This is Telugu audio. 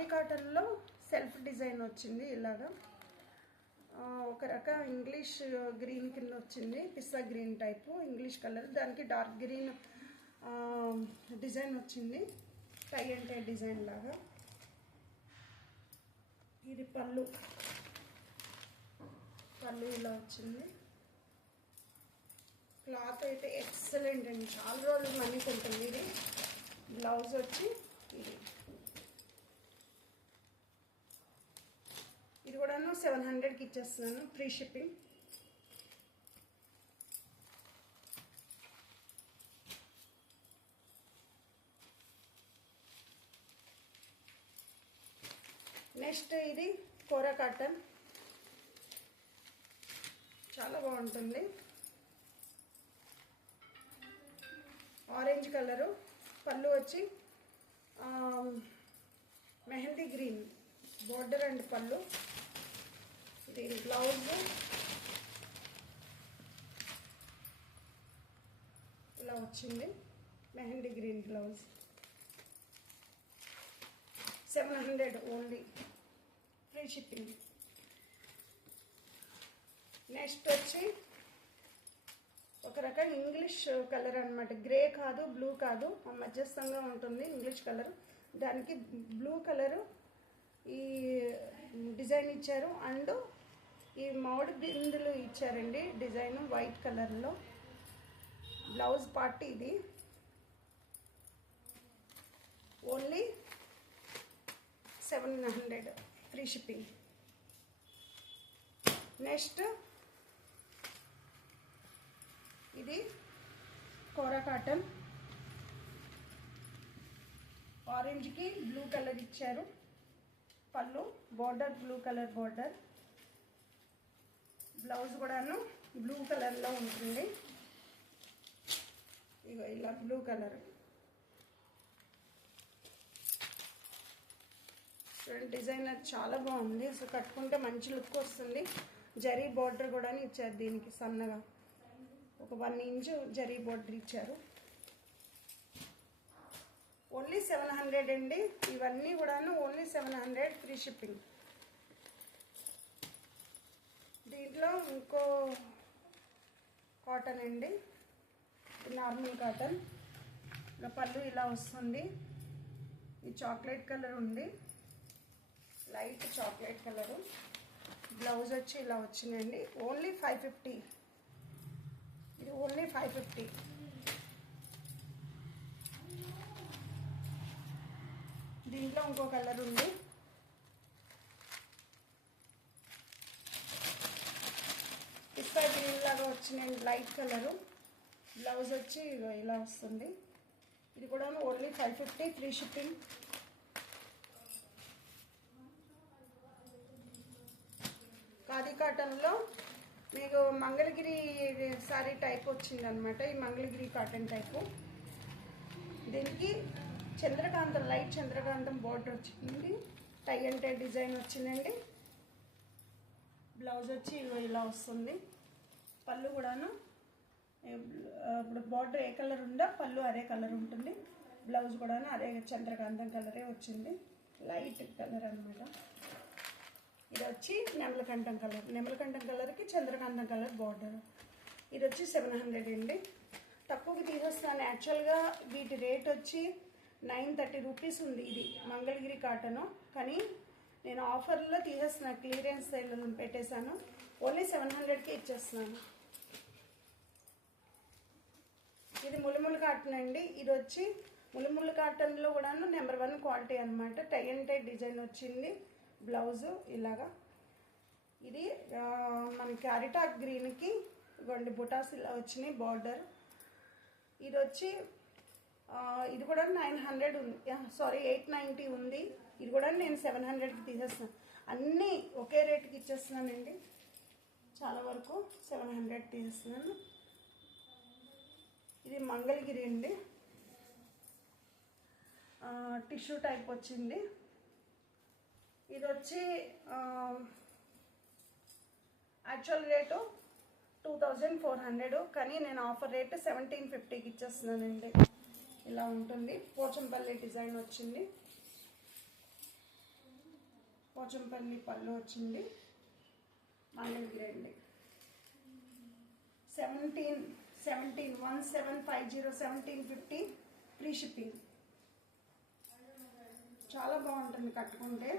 ఖాదీ కాటన్లో సెల్ఫ్ డిజైన్ వచ్చింది ఇలాగా. ఒక రకం ఇంగ్లీష్ గ్రీన్ కింద వచ్చింది, పిస్తా గ్రీన్ టైపు ఇంగ్లీష్ కలర్, దానికి డార్క్ గ్రీన్ డిజైన్ వచ్చింది, టై అండ్ టై డిజైన్ లాగా. ఇది పళ్ళు ఇలా వచ్చింది. క్లాత్ అయితే ఎక్సలెంట్ అండి, చాలా రోజులు మన్నికుంటుంది. ఇది బ్లౌజ్ వచ్చి ఇది కూడాను 700కి ఇచ్చేస్తున్నాను, ఫ్రీ షిప్పింగ్. నెక్స్ట్ ఇది కోరా కాటన్, చాలా బాగుంటుంది. ఆరెంజ్ కలరు, పళ్ళు వచ్చి మెహందీ గ్రీన్ బోర్డర్ అండ్ పళ్ళు. దీని బ్లౌజ్ ఇలా వచ్చింది, mehndi green blouse. 700 only, free shipping. Next వచ్చి ఒక రకం ఇంగ్లీష్ కలర్ అనమాట, గ్రే కాదు బ్లూ కాదు, మధ్యస్థంగా ఉంటుంది ఇంగ్లీష్ కలర్. దానికి బ్లూ కలరు ఈ డిజైన్ ఇచ్చారు, అండ్ ఈ మామిడి బిందులు ఇచ్చారండి డిజైన్ వైట్ కలర్లో. బ్లౌజ్ పార్ట్ ఇది ఓన్లీ 700, ఫ్రీ షిప్పింగ్. నెక్స్ట్ ఇది కోరా కాటన్, ఆరెంజ్కి బ్లూ కలర్ ఇచ్చారు, పళ్ళు border blue colour border, blouse కూడాను బ్లూ కలర్లో ఉంటుంది. ఇగో ఇలా బ్లూ కలర్ డిజైన్ చాలా బాగుంది, అసలు కట్టుకుంటే మంచి లుక్ వస్తుంది. జరీ బోర్డర్ కూడా ఇచ్చారు దీనికి, సన్నగా ఒక 1 ఇంచ్ జరీ బోర్డర్ ఇచ్చారు. ఓన్లీ 700 అండి, ఇవన్నీ కూడాను ఓన్లీ 700, ఫ్రీ షిప్పింగ్. దీంట్లో ఇంకో కాటన్ అండి, నార్మల్ కాటన్. పళ్ళు ఇలా వస్తుంది, ఈ చాక్లెట్ కలర్ ఉంది, లైట్ చాక్లెట్ కలరు. బ్లౌజ్ వచ్చి ఇలా వచ్చిందండి, ఓన్లీ 550. ఇది ఓన్లీ 550. దీంట్లో ఇంకో కలర్ ఉంది, పిస్తా గ్రీన్ లాగా వచ్చిందండి, లైట్ కలరు. బ్లౌజ్ వచ్చి ఇలా వస్తుంది. ఇది కూడా ఓన్లీ 550, ఫ్రీ షిప్పింగ్. ఖాదీ కాటన్లో మీకు మంగళగిరి సారీ టైప్ వచ్చిందనమాట, ఈ మంగళగిరి కాటన్ టైపు. దీనికి చంద్రకాంతం, లైట్ చంద్రకాంతం బోర్డర్ వచ్చింది, టై అండ్ టై డిజైన్ వచ్చిందండి. బ్లౌజ్ వచ్చి ఇలా వస్తుంది, పళ్ళు కూడాను ఇప్పుడు బోర్డర్ ఏ కలర్ ఉందో పళ్ళు అదే కలర్ ఉంటుంది, బ్లౌజ్ కూడాను అదే చంద్రకాంతం కలరే వచ్చింది, లైట్ కలర్ అనమాట. ఇది వచ్చి నెమలకంఠం కలర్, నెమలకంఠం కలర్కి చంద్రకాంతం కలర్ బార్డర్. ఇది వచ్చి 700 అండి, తక్కువకి తీసేస్తాను. యాక్చువల్గా వీటి రేట్ వచ్చి 930 రూపీస్ ఉంది ఇది మంగళగిరి కాటను, కానీ నేను ఆఫర్లో తీసేస్తున్నాను, క్లియరెన్స్ సేల్ పెట్టేశాను, ఓన్లీ 700కి ఇచ్చేస్తున్నాను. ఇది ములుములు కాటన్ అండి, ఇది వచ్చి ములుములు కాటన్లో కూడాను నెంబర్ 1 క్వాలిటీ అనమాట. టై అండ్ టై డిజైన్ వచ్చింది, బ్లౌజు ఇలాగా. ఇది మనకి అరిటాక్ గ్రీన్కి ఇవ్వండి బుటాస్ ఇలా వచ్చినాయి బార్డర్. ఇది వచ్చి ఇది కూడా 900 ఉంది, సారీ 890 ఉంది. ఇది కూడా నేను 700కి తీసేస్తాను, అన్నీ ఒకే రేట్కి ఇచ్చేస్తున్నానండి, చాలా వరకు 700 తీసేస్తున్నాను. ఇది మంగళగిరి అండి, టిష్యూ టైప్ వచ్చింది. ఇది వచ్చి యాక్చువల్ రేటు 2400, కానీ నేను ఆఫర్ రేటు 1750కి ఇచ్చేస్తున్నానండి. ఇలా ఉంటుంది, పోచంపల్లి డిజైన్ వచ్చింది. పోచంపల్లి పళ్ళు వచ్చింది. మళ్ళీ గ్రేండి 1750 ఫ్రీ షిప్పింగ్. చాలా బాగుంటుంది కట్టుకుంటే.